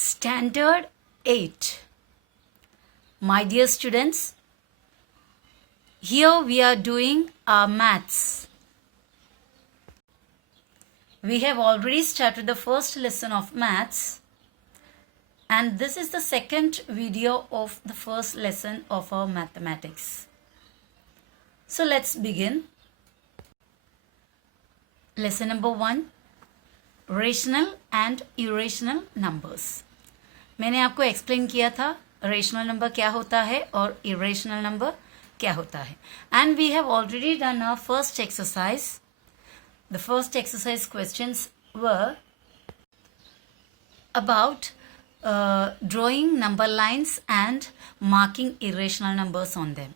Standard 8. My dear students, here we are doing our maths. We have already started the first lesson of maths, and this is the second video of the first lesson of our mathematics. So let's begin. Lesson number 1, rational and irrational numbers. मैंने आपको explain किया था rational number क्या होता है और irrational number क्या होता है. And we have already done our first exercise. The first exercise questions were about drawing number lines and marking irrational numbers on them.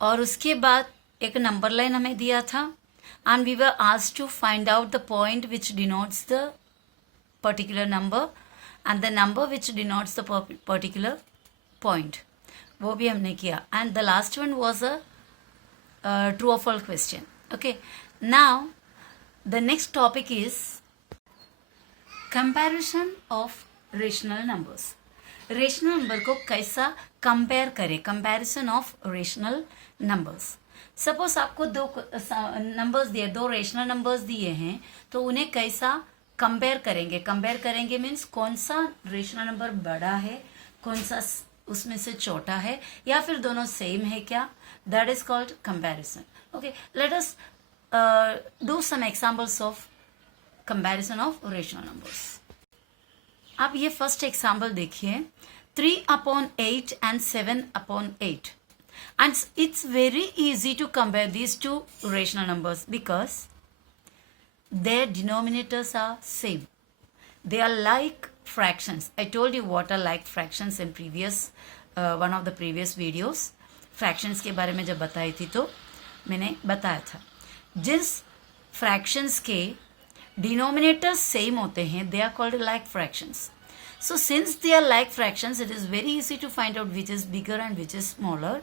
और उसके बाद एक नंबर लाइन हमें दिया था and we were asked to find out the point which denotes the particular number and the number which denotes the particular point. वो भी हमने किया. And the last one was a true or false question. Okay. Now the next topic is comparison of rational numbers. Rational number को कैसा compare करें. Comparison of rational numbers. Suppose आपको दो numbers दिए, दो रेशनल नंबर्स दिए हैं, तो उन्हें कैसा कंपेयर करेंगे. कंपेयर करेंगे मीन्स कौन सा रेशनल नंबर बड़ा है, कौन सा उसमें से छोटा है, या फिर दोनों सेम है क्या. That is called comparison. Okay, let us do some examples of comparison of rational numbers. आप ये फर्स्ट एग्जाम्पल देखिए. 3/8 and 7/8. And it's very easy to compare these two rational numbers because their denominators are same. They are like fractions. I told you what are like fractions in previous one of the previous videos. Fractions के बारे में जब बताई थी तो मैंने बताया था जिस fractions के denominators same होते हैं they are called like fractions. So since they are like fractions, it is very easy to find out which is bigger and which is smaller.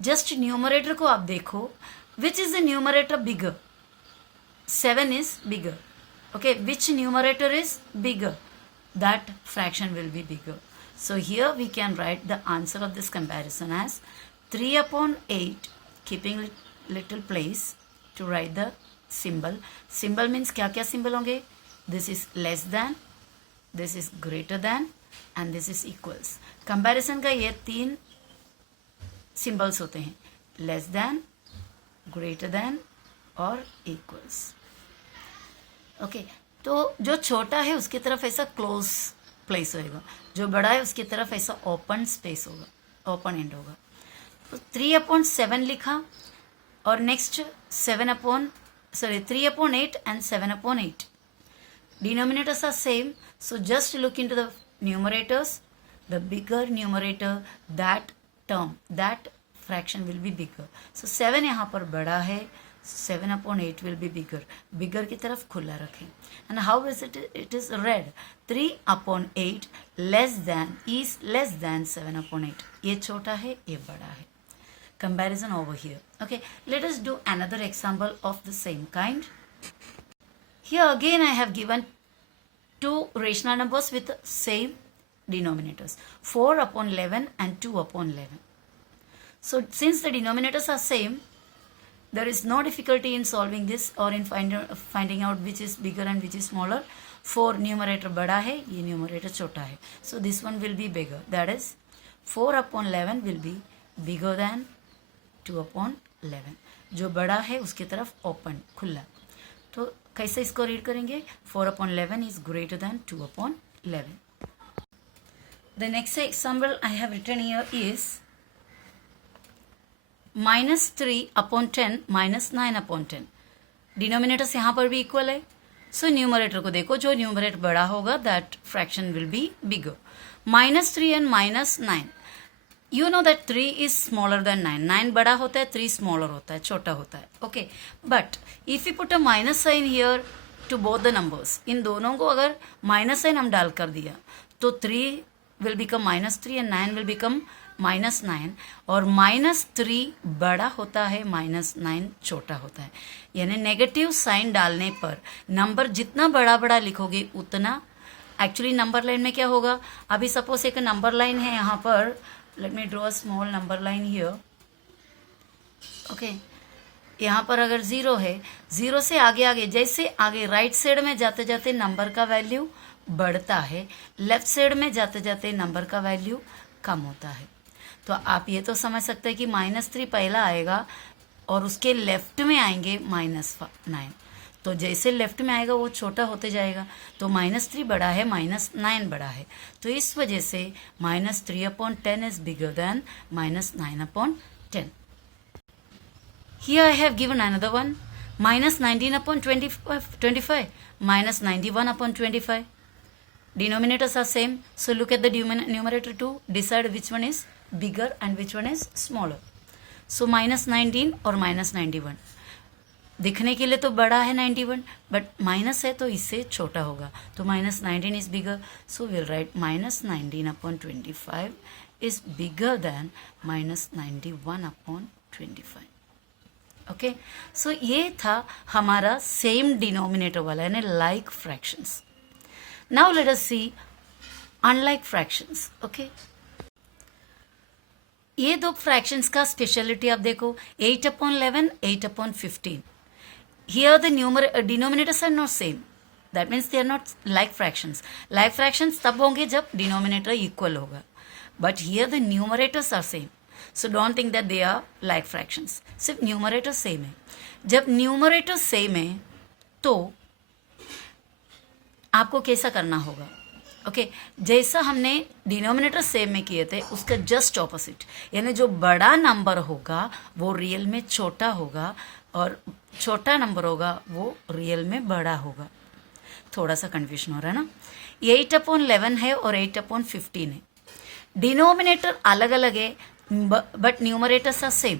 Just numerator को आप देखो. Which is the numerator bigger. 7 is bigger. Okay, which numerator is bigger, that fraction will be bigger. So here we can write the answer of this comparison as 3/8, keeping little place to write the symbol. Symbol means क्या क्या symbol होंगे. This is less than, this is greater than and this is equals. Comparison का ये 3 symbols होते हैं, less than, greater than और equals. Okay, तो जो छोटा है उसकी तरफ ऐसा क्लोज प्लेस होएगा, जो बड़ा है उसकी तरफ ऐसा ओपन स्पेस होगा, ओपन एंड होगा. तो 3/7 लिखा और next 3/8 and 7/8. Denominators are same, so just look into the numerators. The bigger numerator, that term, that fraction will be bigger. So 7 यहाँ पर बड़ा है, 7/8 will be bigger. Bigger की तरफ खुला रखें. And how is it? It is read 3/8 less than is less than 7/8. ये छोटा है, ये बड़ा है. Comparison over here. Okay, let us do another example of the same kind. Here again I have given two rational numbers with the same denominators, 4/11 and 2/11. So since the denominators are same, there is no difficulty in solving this or in finding out which is bigger and which is smaller. 4 numerator बड़ा है, ये numerator छोटा है. So this one will be bigger. That is 4/11 will be bigger than 2/11. जो बड़ा है उसकी तरफ open, खुला. तो कैसे इसको रीड करेंगे. 4/11 is greater than 2/11. The next example I have written here is -3/10 -9/10. Denominators यहाँ पर भी इक्वल है. सो न्यूमरेटर को देखो, जो न्यूमरेटर बड़ा होगा that fraction will be bigger. -3 and -9. You know that 3 is smaller than 9. 9 बड़ा होता है, 3 स्मॉलर होता है, छोटा होता है. Okay, but if you put a minus sign here to both the numbers, इन दोनों को अगर माइनस साइन हम डाल कर दिया तो 3 will become -3 and 9 will become -9. और -3 बड़ा होता है, -9 छोटा होता है. यानी नेगेटिव साइन डालने पर नंबर जितना बड़ा बड़ा लिखोगे उतना एक्चुअली नंबर लाइन में क्या होगा, अभी सपोज एक नंबर लाइन है यहाँ पर, let me draw a small number line here, okay. यहाँ पर अगर 0 है, 0 से आगे आगे जैसे आगे राइट साइड में जाते जाते नंबर का वैल्यू बढ़ता है, लेफ्ट साइड में जाते जाते नंबर का वैल्यू कम होता है। तो आप ये तो समझ सकते हैं कि -3 पहला आएगा और उसके लेफ्ट में आएंगे -9। तो जैसे लेफ्ट में आएगा वो छोटा होते जाएगा, तो -3 बड़ा है, -9 बड़ा है, तो इस वजह से -3/10 is bigger then -9/10। Here I have given another one, -19/25, -91/25. Denominators are same, so look at the numerator too, decide which one is bigger and which one is smaller. So -19 और -91 दिखने के लिए तो बड़ा है 91, बट माइनस है तो इससे छोटा होगा, तो -19 is bigger, so will write -19/25 is bigger than -91/25। Okay, so ये था हमारा सेम डिनोमिनेटर वाला यानी like fractions. Now let us see unlike fractions. Okay, ये दो फ्रैक्शंस का स्पेशलिटी आप देखो, 8/11, 8/15। Here the denominators are not same. That means they are not like fractions. Like fractions तब होंगे जब denominator equal होगा. But here the numerators are same. So don't think that they are like fractions. सिर्फ numerator same है. जब numerator same है तो आपको कैसा करना होगा? ओके, जैसा हमने डिनोमिनेटर सेम में किए थे उसका जस्ट ऑपोजिट, यानी जो बड़ा नंबर होगा वो रियल में छोटा होगा और छोटा नंबर होगा वो रियल में बड़ा होगा। थोड़ा सा कन्फ्यूजन हो रहा है ना। 8/11 है और 8/15 है, डिनोमिनेटर अलग अलग है बट न्यूमरेटर्स आर सेम।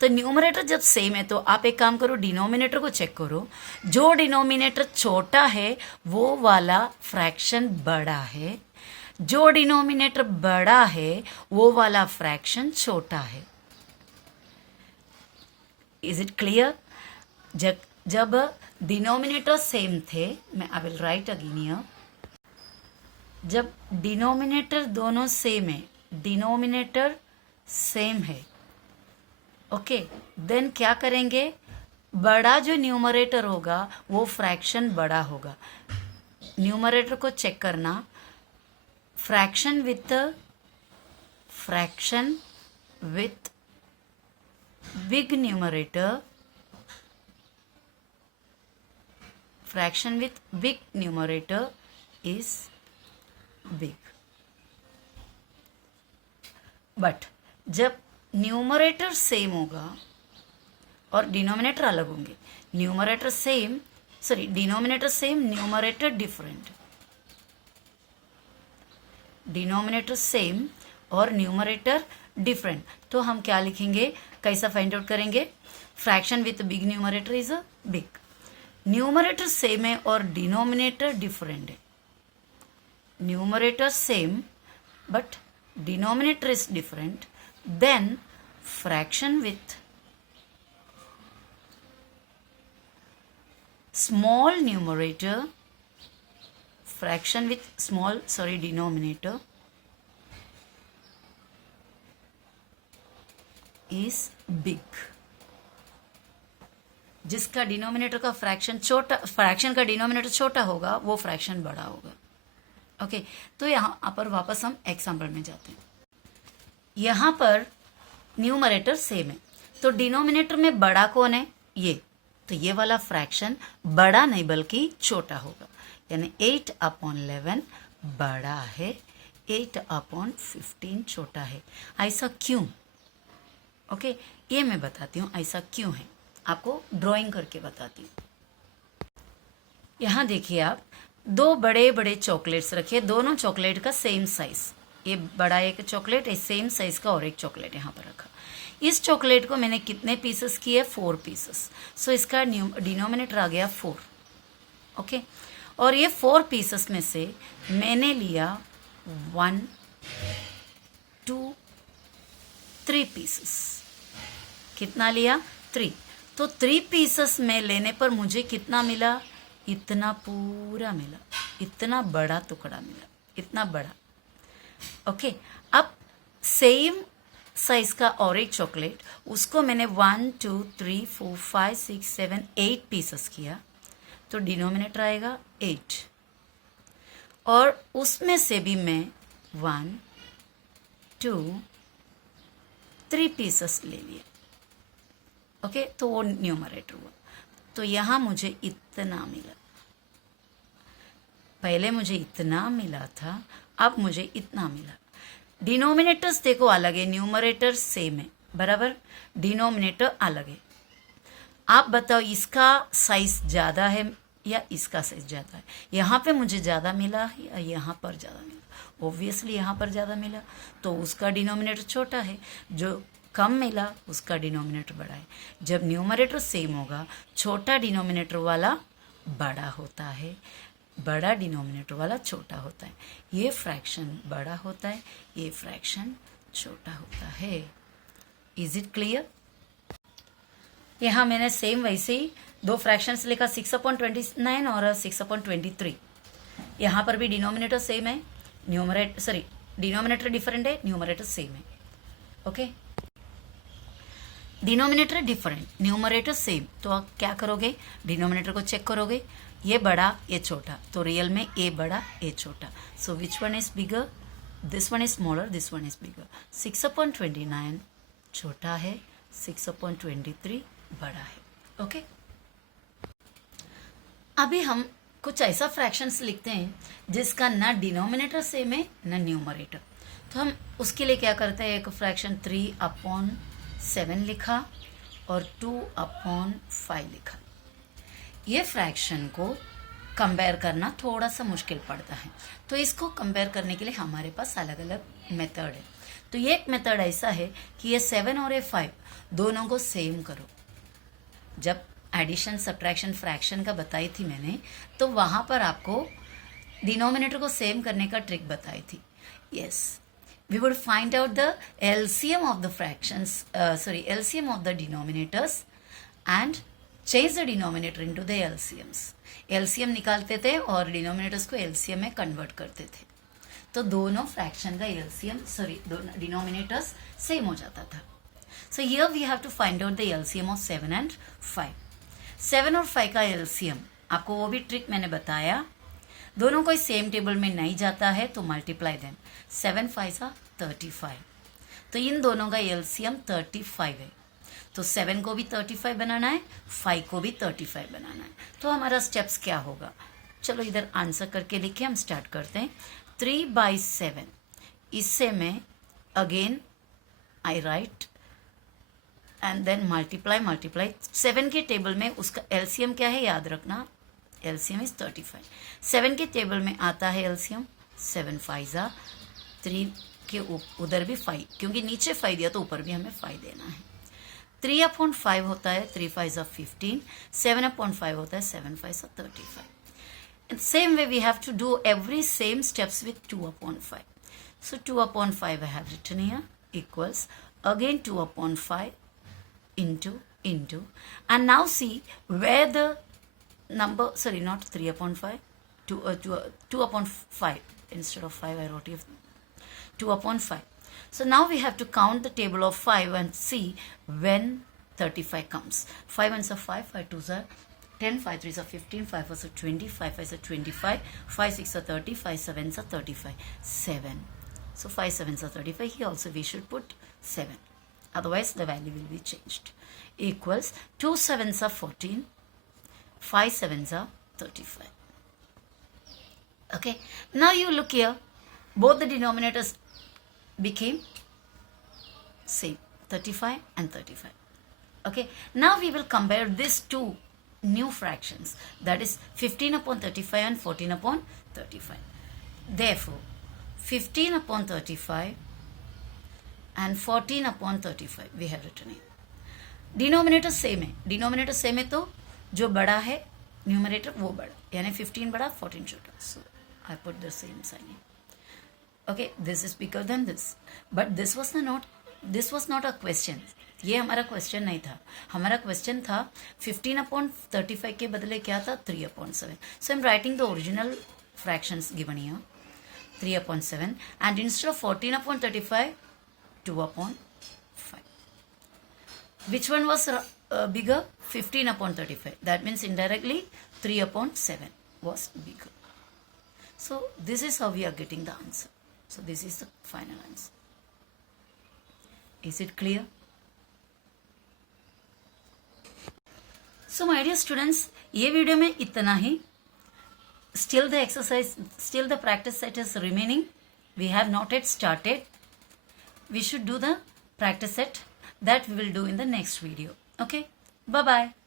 तो न्यूमरेटर जब सेम है तो आप एक काम करो, डिनोमिनेटर को चेक करो, जो डिनोमिनेटर छोटा है वो वाला फ्रैक्शन बड़ा है, जो डिनोमिनेटर बड़ा है वो वाला फ्रैक्शन छोटा है। Is it clear? जब डिनोमिनेटर सेम थे, मैं I will write again here, जब डिनोमिनेटर दोनों सेम है, डिनोमिनेटर सेम है, ओके, देन क्या करेंगे, बड़ा जो न्यूमरेटर होगा वो फ्रैक्शन बड़ा होगा। न्यूमरेटर को चेक करना, fraction with big numerator, fraction with big numerator is big. But जब न्यूमरेटर सेम होगा और डिनोमिनेटर अलग होंगे, numerator same, sorry denominator same, numerator different, denominator same और न्यूमरेटर डिफरेंट, तो हम क्या लिखेंगे, कैसा फाइंड आउट करेंगे, fraction with big numerator is a big, numerator same है और डिनोमिनेटर डिफरेंट है, numerator same but denominator is different, then fraction with small numerator, fraction with small denominator is big. जिसका डिनोमिनेटर का fraction छोटा, fraction का denominator छोटा होगा वो फ्रैक्शन बड़ा होगा। ओके, तो यहाँ पर वापस हम एग्जाम्पल में जाते हैं। यहाँ पर न्यूमरेटर सेम है तो डिनोमिनेटर में बड़ा कौन है, ये, तो ये वाला फ्रैक्शन बड़ा नहीं बल्कि छोटा होगा, यानी 8/11 बड़ा है, 8/15 छोटा है। ऐसा क्यों? ओके, ये मैं बताती हूँ ऐसा क्यों है, आपको ड्राइंग करके बताती हूँ। यहाँ देखिए आप, दो बड़े बड़े चॉकलेट्स रखे, दोनों चॉकलेट का सेम साइज, ये बड़ा एक चॉकलेट है, सेम साइज का और एक चॉकलेट यहाँ पर रखा। इस चॉकलेट को मैंने कितने पीसेस किए, 4 पीसेस, सो इसका डिनोमिनेटर आ गया 4। ओके, और ये 4 पीसेस में से मैंने लिया 1 2 3 पीसेस, कितना लिया, 3, तो 3 पीसेस में लेने पर मुझे कितना मिला, इतना पूरा मिला, इतना बड़ा टुकड़ा मिला, इतना बड़ा। ओके, अब सेम साइज का और एक चॉकलेट, उसको मैंने 1 2 3 4 5 6 7 8 पीसेस किया, तो डिनोमिनेटर आएगा 8, और उसमें से भी मैं 1 2 3 पीसेस ले लिए। ओके, तो वो न्यूमरेटर हुआ। तो यहाँ मुझे इतना मिला, पहले मुझे इतना मिला था, अब मुझे इतना मिला। डिनोमिनेटर्स देखो अलग है, न्यूमरेटर सेम है, बराबर, डिनोमिनेटर अलग है। आप बताओ इसका साइज ज़्यादा है या इसका साइज ज़्यादा है? यहाँ पे मुझे ज़्यादा मिला या यहाँ पर ज़्यादा मिला? ऑब्वियसली यहाँ पर ज़्यादा मिला, तो उसका डिनोमिनेटर छोटा है। जो कम मिला उसका डिनोमिनेटर बड़ा है। जब न्यूमरेटर सेम होगा, छोटा डिनोमिनेटर वाला बड़ा होता है, बड़ा डिनोमिनेटर वाला छोटा होता है। ये फ्रैक्शन बड़ा होता है, ये फ्रैक्शन छोटा होता है। Is it clear? यहाँ मैंने सेम वैसे ही दो फ्रैक्शंस लिखा, 6/29 और 6/23। यहाँ पर भी डिनोमिनेटर सेम है, डिनोमिनेटर डिफरेंट है, न्यूमरेटर सेम है। Okay, denominator different, numerator same, तो आप क्या करोगे? डिनोमिनेटर को चेक करोगे, ये बड़ा ये छोटा, तो रियल में ए बड़ा ए छोटा। So which one is bigger? This one is smaller, this one is bigger. 6/29 छोटा है, 6/23 बड़ा है। ओके, अभी हम कुछ ऐसा फ्रैक्शंस लिखते हैं जिसका ना डिनोमिनेटर सेम है ना न्यूमरेटर। तो हम उसके लिए क्या करते हैं? एक फ्रैक्शन 3/7 लिखा और 2/5 लिखा। ये फ्रैक्शन को कंपेयर करना थोड़ा सा मुश्किल पड़ता है, तो इसको कंपेयर करने के लिए हमारे पास अलग अलग मेथड है। तो ये एक मेथड ऐसा है कि ये 7 और ये 5 दोनों को सेम करो। जब एडिशन सब्ट्रैक्शन फ्रैक्शन का बताई थी मैंने, तो वहां पर आपको डिनोमिनेटर को सेम करने का ट्रिक बताई थी। Yes, we would find out the LCM of the fractions, LCM of the denominators and change the denominator into the LCMs. LCM निकालते थे और डिनोमिनेटर्स को LCM में कन्वर्ट करते थे, तो दोनों फ्रैक्शन का दोनों डिनोमिनेटर्स सेम हो जाता था। So here we have to find out the LCM of 7 and 5. 7 और 5 का LCM आपको वो भी ट्रिक मैंने बताया। दोनों कोई सेम टेबल में नहीं जाता है तो मल्टीप्लाई देम। 7 5 35, तो इन दोनों का एलसीएम 35 है। तो 7 को भी 35 बनाना है, 5 को भी 35 बनाना है। तो हमारा स्टेप्स क्या होगा? चलो इधर आंसर करके लिखे, हम स्टार्ट करते हैं। 3/7, इससे मैं again I write and then multiply. 7 के टेबल में उसका एलसीएम क्या है याद रखना, एलसीएम इज 35। 7 के टेबल में आता है एलसीएम 7 5 3 के उधर भी 5, क्योंकि नीचे 5 दिया तो ऊपर भी हमें 5 देना है। 3/5 होता है 3 5 15, 7/5 होता है 7 5 35। And same way we have to do every same steps with 2/5. So 2/5 I have written here equals again 2/5 into, and now see where the number, sorry, not 3/5, 2/5, instead of 5 I wrote here 2/5. So now we have to count the table of 5 and see when 35 comes. 5 ones are 5, 5 twos are 10, 5 threes are 15, 5 fours are 20, 5 fives are 25, 5 six are 30, 5 sevens are 35, 7. So 5 sevens are 35. Here also we should put 7. Otherwise the value will be changed. Equals 2 sevens are 14, 5 sevens are 35. Okay. Now you look here. Both the denominators became same, 35 and 35. Okay. Now we will compare these two new fractions, that is 15/35 and 14/35. Therefore 15/35 and 14/35 we have written here. Denominator same है, denominator same है तो जो बड़ा है numerator वो बड़ा, यानी 15 बड़ा 14 छोटा. So I put the same sign here. Okay, this is bigger than this, but this was not a question. ये हमारा क्वेश्चन नहीं था. हमारा क्वेश्चन था 15/35 के बदले क्या था 3/7. So I'm writing the original fractions given here, 3/7, and instead of 14/35, 2/5. Which one was bigger? 15/35. That means indirectly 3/7 was bigger. So this is how we are getting the answer. So this is the final answer. Is it clear? So my dear students, ये video में इतना ही. Still the exercise, still the practice set is remaining. We have not yet started. We should do the practice set that we will do in the next video. Okay, bye bye.